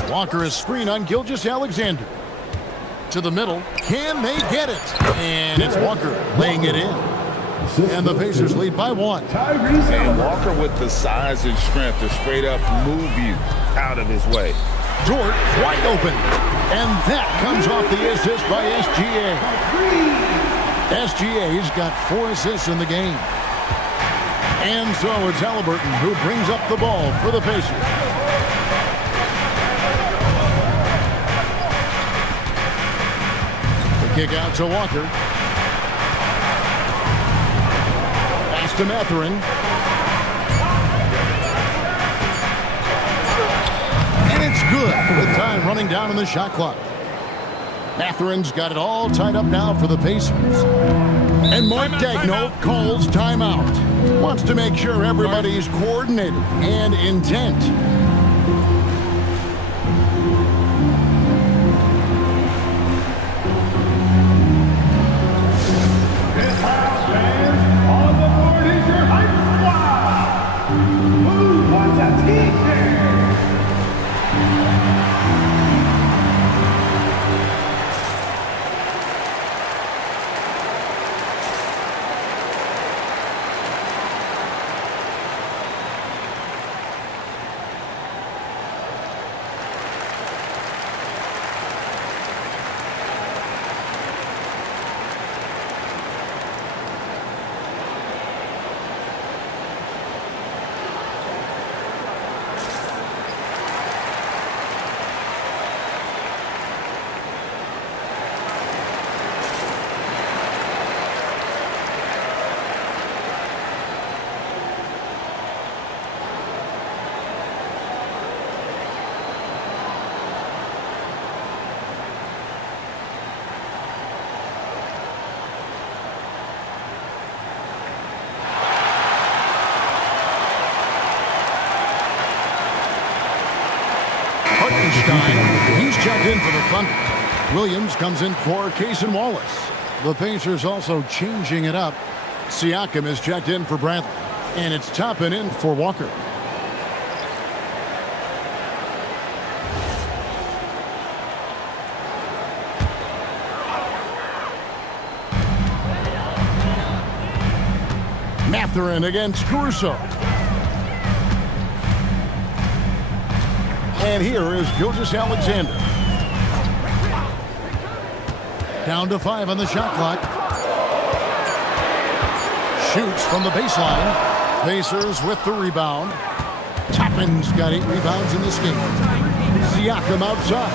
Walker is screen on Gilgeous-Alexander. To the middle. Can they get it? And it's Walker laying it in. And the Pacers lead by 1. And Walker with the size and strength to straight up move you out of his way. Dort wide open. And that comes off the assist by SGA. SGA's got 4 assists in the game. And so it's Halliburton who brings up the ball for the Pacers. The kick out to Walker. Pass to Mathurin. And it's good with time running down on the shot clock. Mathurin's got it all tied up now for the Pacers. And Mark Daigneault calls timeout. Wants to make sure everybody's coordinated and intent. This house fans, on the board is your hype squad. Who wants a t-shirt? He's checked in for the Thunder. Williams comes in for Cason Wallace. The Pacers also changing it up. Siakam is checked in for Bradley. And it's Toppin in for Walker. Mathurin against Caruso. And here is Gilgeous-Alexander. Down to 5 on the shot clock. Shoots from the baseline. Pacers with the rebound. Toppin's got 8 rebounds in this game. Siakam outside.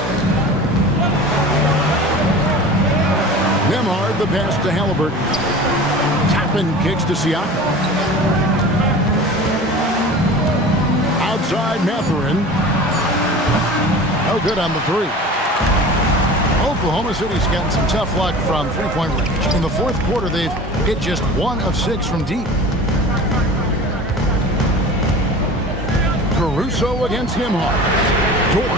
Nembhard the pass to Halliburton. Toppin kicks to Siakam. Outside Mathurin. No good on the 3. Oklahoma City's gotten some tough luck from three-point range. In the fourth quarter, they've hit just 1 of 6 from deep. Caruso against Nembhard. Dort,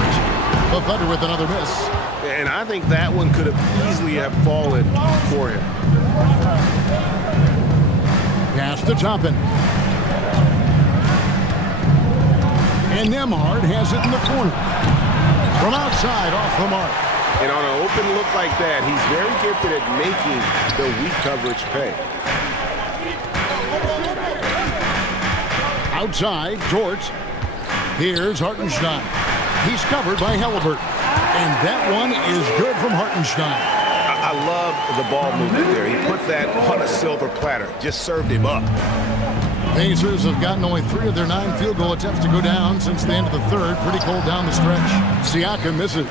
the Thunder with another miss. And I think that one could have easily have fallen for him. Pass to Toppin. And Nembhard has it in the corner. From outside, off the mark. And on an open look like that, he's very gifted at making the weak coverage pay. Outside, Dort. Here's Hartenstein. He's covered by Halliburton. And that one is good from Hartenstein. I love the ball movement there. He put that on a silver platter. Just served him up. Pacers have gotten only 3 of their 9 field goal attempts to go down since the end of the third. Pretty cold down the stretch. Siakam misses.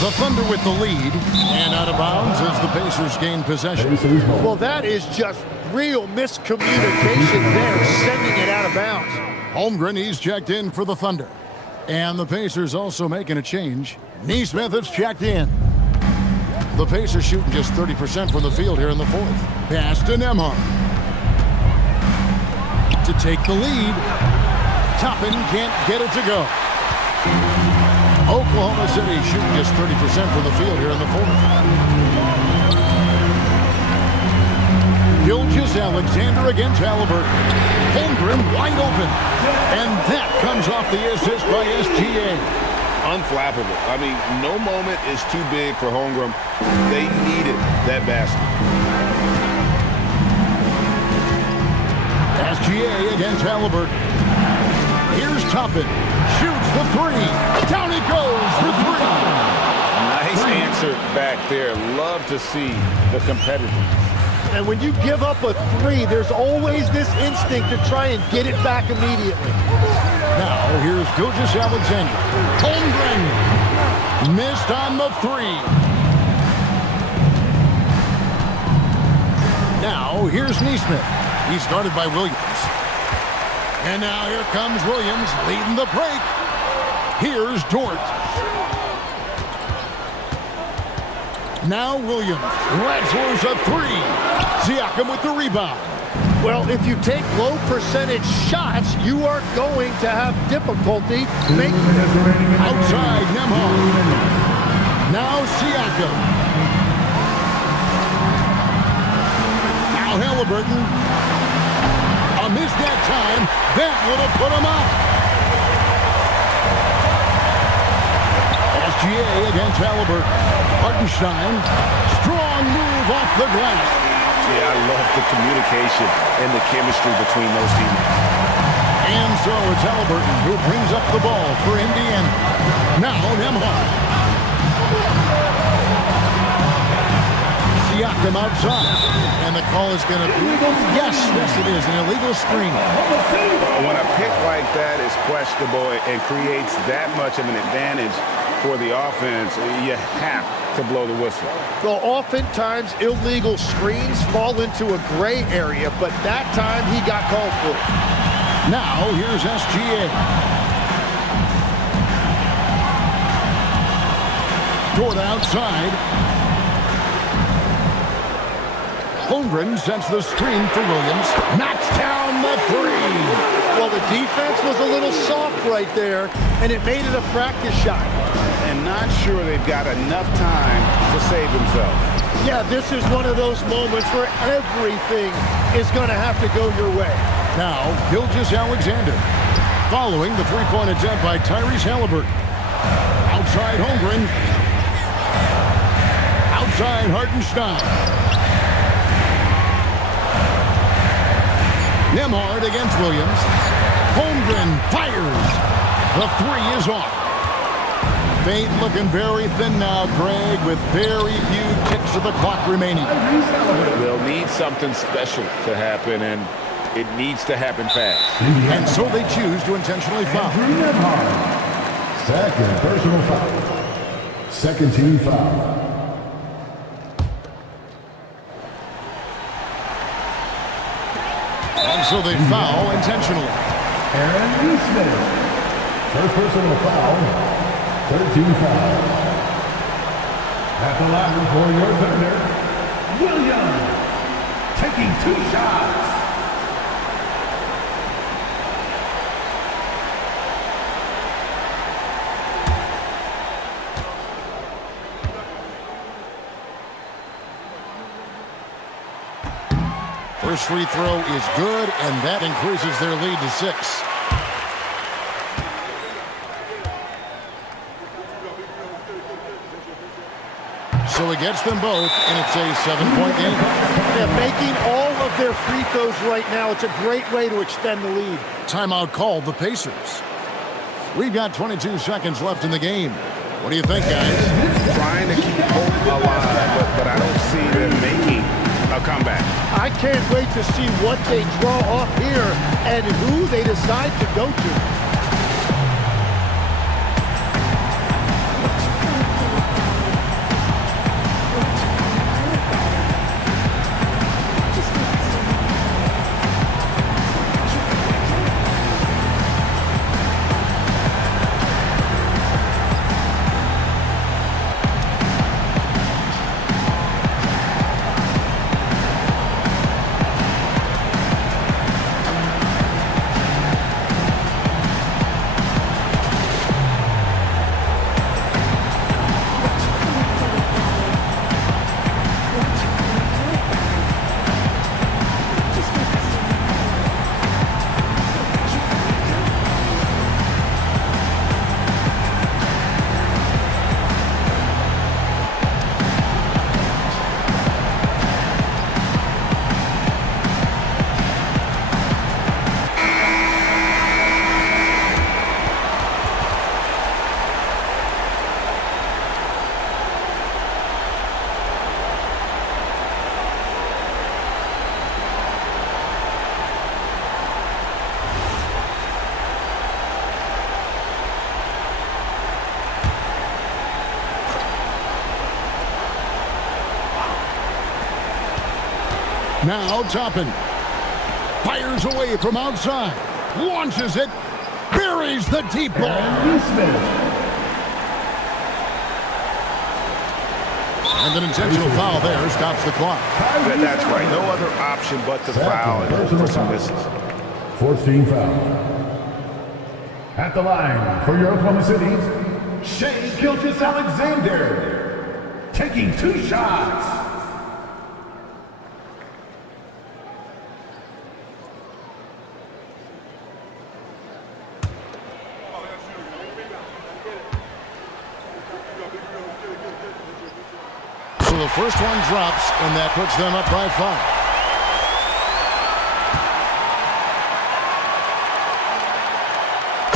The Thunder with the lead. And out of bounds as the Pacers gain possession. Well, that is just real miscommunication there, sending it out of bounds. Holmgren, he's checked in for the Thunder. And the Pacers also making a change. Naismith is checked in. The Pacers shooting just 30% from the field here in the fourth. Pass to Nembhard. To take the lead. Toppin can't get it to go. Oklahoma City shooting just 30% from the field here in the fourth. Gilgeous-Alexander against Halliburton. Holmgren wide open. And that comes off the assist by SGA. Unflappable. I mean, no moment is too big for Holmgren. They needed that basket. SGA against Halliburton. Here's Toppin. Shoots the 3. Down it goes for answer back there. Love to see the competitiveness. And when you give up a three, there's always this instinct to try and get it back immediately. Now, here's Gilgeous-Alexander. Holmgren missed on the three. Now, here's Naismith. He's guarded by Williams. And now here comes Williams leading the break. Here's Dort. Now Williams launches a three. Siakam with the rebound. Well, if you take low percentage shots, you are going to have difficulty making it. Outside Nembhard. Now Siakam. Now Halliburton. A miss that time. That would have put him out. SGA against Halliburton. Hartenstein. Strong move off the glass. Yeah, I love the communication and the chemistry between those teammates. And so it's Halliburton who brings up the ball for Indiana. Now Nembhard. Siakam outside. And the call is going to be, yes, it is, an illegal screen. When a pick like that is questionable and creates that much of an advantage for the offense, you have to blow the whistle. Well, oftentimes illegal screens fall into a gray area, but that time he got called for it. Now here's SGA. Dort outside. Holmgren sends the screen for Williams. Knocks down the three. Well, the defense was a little soft right there, and it made it a practice shot. And not sure they've got enough time to save themselves. Yeah, this is one of those moments where everything is going to have to go your way. Now, Gilgeous-Alexander. Following the three-point attempt by Tyrese Halliburton. Outside Holmgren. Outside Hartenstein. Nembhard against Williams. Holmgren fires. The three is off. Fate looking very thin now, Greg, with very few ticks of the clock remaining. They'll need something special to happen, and it needs to happen fast. And so they choose to intentionally foul. Second personal foul. Second team foul. And so they foul intentionally. Aaron Naismith. First personal foul. 13 foul. At the line for your defender, Williams. Taking 2 shots. First free throw is good, and that increases their lead to 6. So he gets them both, and it's a 7-point game. Yeah, making all of their free throws right now, it's a great way to extend the lead. Timeout called the Pacers. We've got 22 seconds left in the game. What do you think, guys? Trying to keep hope alive, but I don't see them making a comeback. I can't wait to see what they draw up here and who they decide to go to. Now Toppin fires away from outside. Launches it. Buries the deep ball. And an intentional foul there stops the clock. That's right. No other option but to foul and hope for some misses. Forcing foul. At the line for your Oklahoma City's Shea Gilgeous-Alexander, taking 2 shots. So the first one drops, and that puts them up by 5.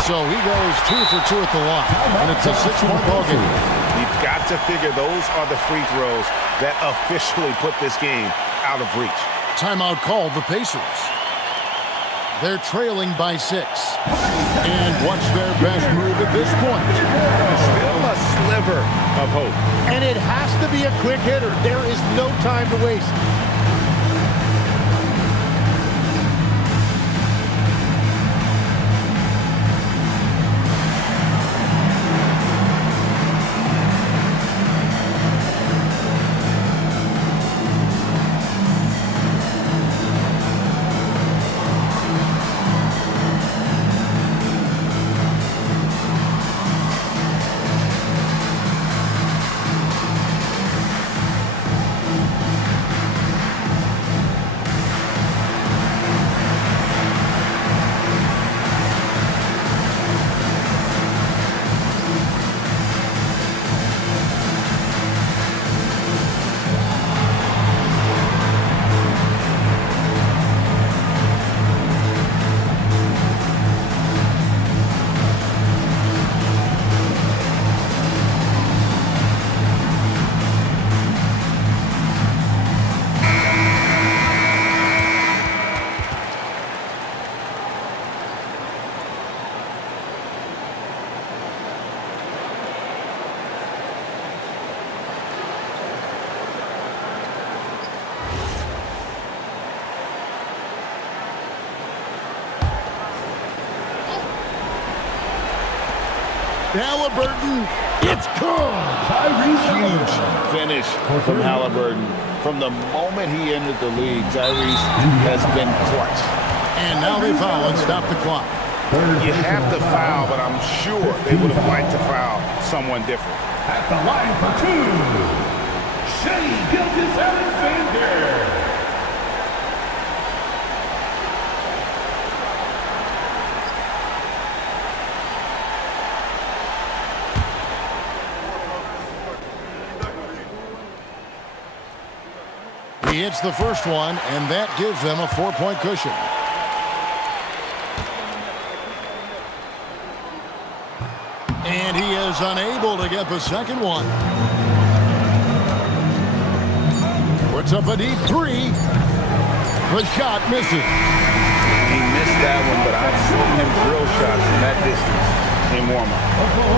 So he goes 2 for 2 at the line, and it's a 6-point ball game. You've got to figure those are the free throws that officially put this game out of reach. Timeout called the Pacers. They're trailing by 6. And what's their best move at this point? Still a sliver of hope. And it has to be a quick hitter. There is no time to waste. Halliburton, it's good. Huge finish from Halliburton. From the moment he entered the league, Tyrese has been clutch. And now they foul and stop the clock. You have to foul, but I'm sure they would have liked to foul someone different. At the line for 2, Shea Gilgeous-Alexander. He hits the first one, and that gives them a 4-point cushion. And he is unable to get the second one. Puts up a deep 3. The shot misses. He missed that one, but I've seen him drill shots from that distance in warm-up.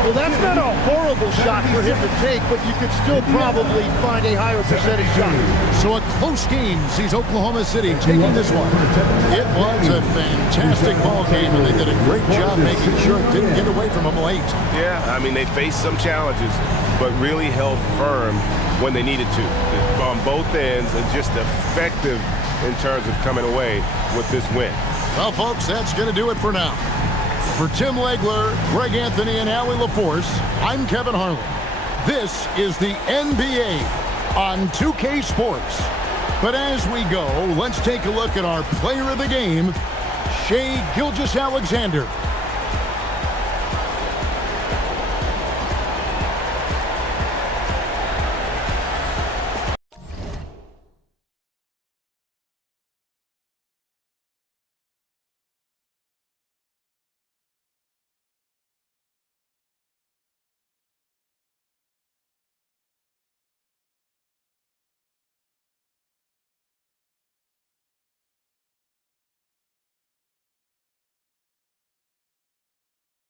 Well, that's not a horrible shot for him to take, but you could still probably find a higher percentage shot. So a close game sees Oklahoma City taking this one. It was a fantastic ball game, and they did a great job making sure it didn't get away from them late. Yeah, I mean, they faced some challenges, but really held firm when they needed to. On both ends, and just effective in terms of coming away with this win. Well, folks, that's going to do it for now. For Tim Legler, Greg Anthony, and Allie LaForce, I'm Kevin Harlan. This is the NBA on 2K Sports. But as we go, let's take a look at our player of the game, Shea Gilgeous-Alexander.